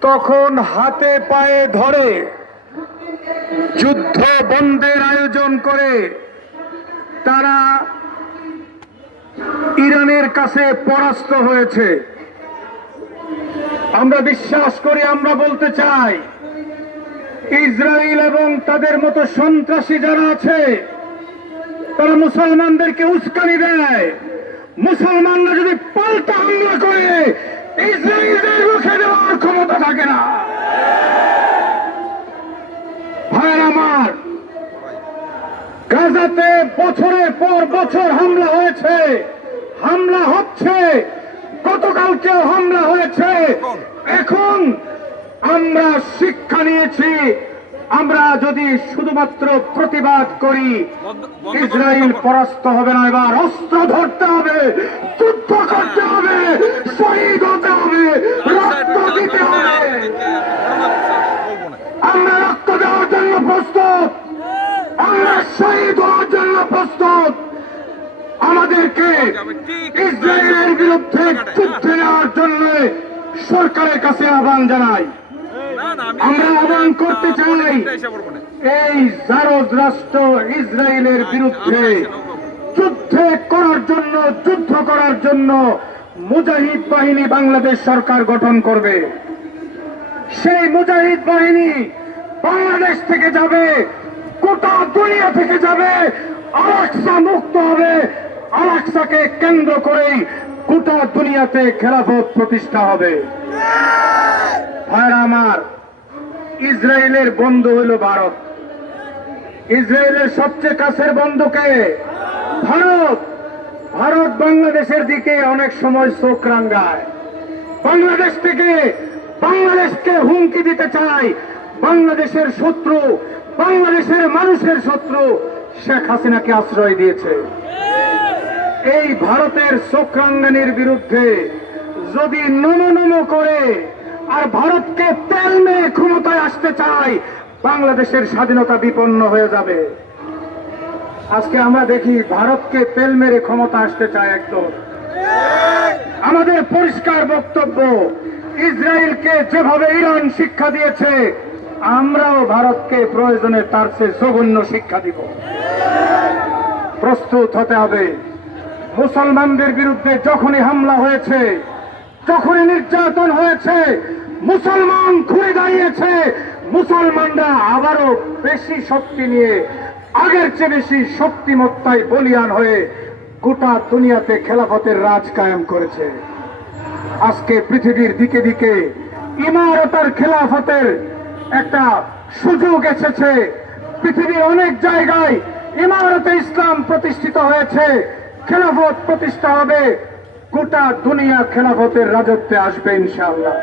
তখন হাতে পায়ে ধরে যুদ্ধ বন্ধের আয়োজন করে তারা ইরানের কাছে পরাস্ত হয়েছে। আমরা বিশ্বাস করি, আমরা বলতে চাই, ইসরায়েল এবং তাদের মতো সন্ত্রাসী যারা আছে তারা মুসলমানদেরকে উস্কানি দেয়। মুসলমানরা যদি পাল্টা হামলা করে ইসরায়েলদের রুখে দেওয়ার ক্ষমতা থাকে না। ভাইয়ের আমার, গাজাতে বছরের পর বছর হামলা হয়েছে, হামলা হচ্ছে, গতকালকেও হামলা হয়েছে। এখন আমরা শিক্ষা নিয়েছি, আমরা যদি শুধুমাত্র প্রতিবাদ করি ইসরায়েল পরাস্ত হবে না। এবার অস্ত্র ধরতে হবে, যুদ্ধ করতে হবে, শহীদ হতে হবে, রক্ত দিতে হবে। আমরা রক্ত দেওয়ার জন্য প্রস্তুত, আমরা শহীদ হওয়ার জন্য প্রস্তুত। আমাদেরকে ইসরায়েলের বিরুদ্ধে যুদ্ধে নেওয়ার জন্য সরকারের কাছে আহ্বান জানাই। আমরা আহ্বান করতে চাই, এই জারজ রাষ্ট্র ইসরায়েলের বিরুদ্ধে যুদ্ধ করার জন্য মুজাহিদ বাহিনী বাংলাদেশ সরকার গঠন করবে। সেই মুজাহিদ বাহিনী বাংলাদেশ থেকে যাবে, গোটা দুনিয়া থেকে যাবে, আল-আকসা মুক্ত হবে। আল-আকসাকে কেন্দ্র করেই গোটা দুনিয়াতে খেলাফত প্রতিষ্ঠা হবে। ভাইরা আমার, ইসরায়েলের বন্ধু হলো ভারত। ইসরায়েলের সবচেয়ে কাছের বন্ধুকে ভারত। ভারত বাংলাদেশের দিকে অনেক সময় চোখ রাঙায়, বাংলাদেশ থেকে বাংলাদেশকে হুমকি দিতে চায়। বাংলাদেশের শত্রু, বাংলাদেশের মানুষের শত্রু শেখ হাসিনাকে আশ্রয় দিয়েছে। এই ভারতের চোখ রাঙানির বিরুদ্ধে যদি নমো করে আর ভারতকে তেল মেরে ক্ষমতায় আসতে চায়, বাংলাদেশের স্বাধীনতা বিপন্ন হয়ে যাবে। আজকে আমরা দেখি ভারতকে তেল মেরে ক্ষমতা আসতে চায় একদম। আমাদের পরিষ্কার বক্তব্য, ইসরায়েলকে যেভাবে ইরান শিক্ষা দিয়েছে, আমরাও ভারতকে প্রয়োজনে তার চেয়ে জঘন্য শিক্ষা দিব। প্রস্তুত হতে হবে। মুসলমানদের বিরুদ্ধে যখনই হামলা হয়েছে, যখনই নির্যাতন হয়েছে, মুসলমান ঘুরে দাঁড়িয়েছে। মুসলমানরা আবারও বেশি শক্তি নিয়ে, আগের চেয়ে বেশি শক্তিমত্তায় বলিয়ান হয়ে গোটা দুনিয়াতে খেলাফতের রাজ কায়েম করেছে। আজকে পৃথিবীর দিকে দিকে ইমারতের খেলাফতের একটা সুযোগ এসেছে। পৃথিবীর অনেক জায়গায় ইমারতে ইসলাম প্রতিষ্ঠিত হয়েছে, খেলাফত প্রতিষ্ঠা হবে। গোটা দুনিয়া খেলাফতের রাজত্বে আসবে ইনশাআল্লাহ।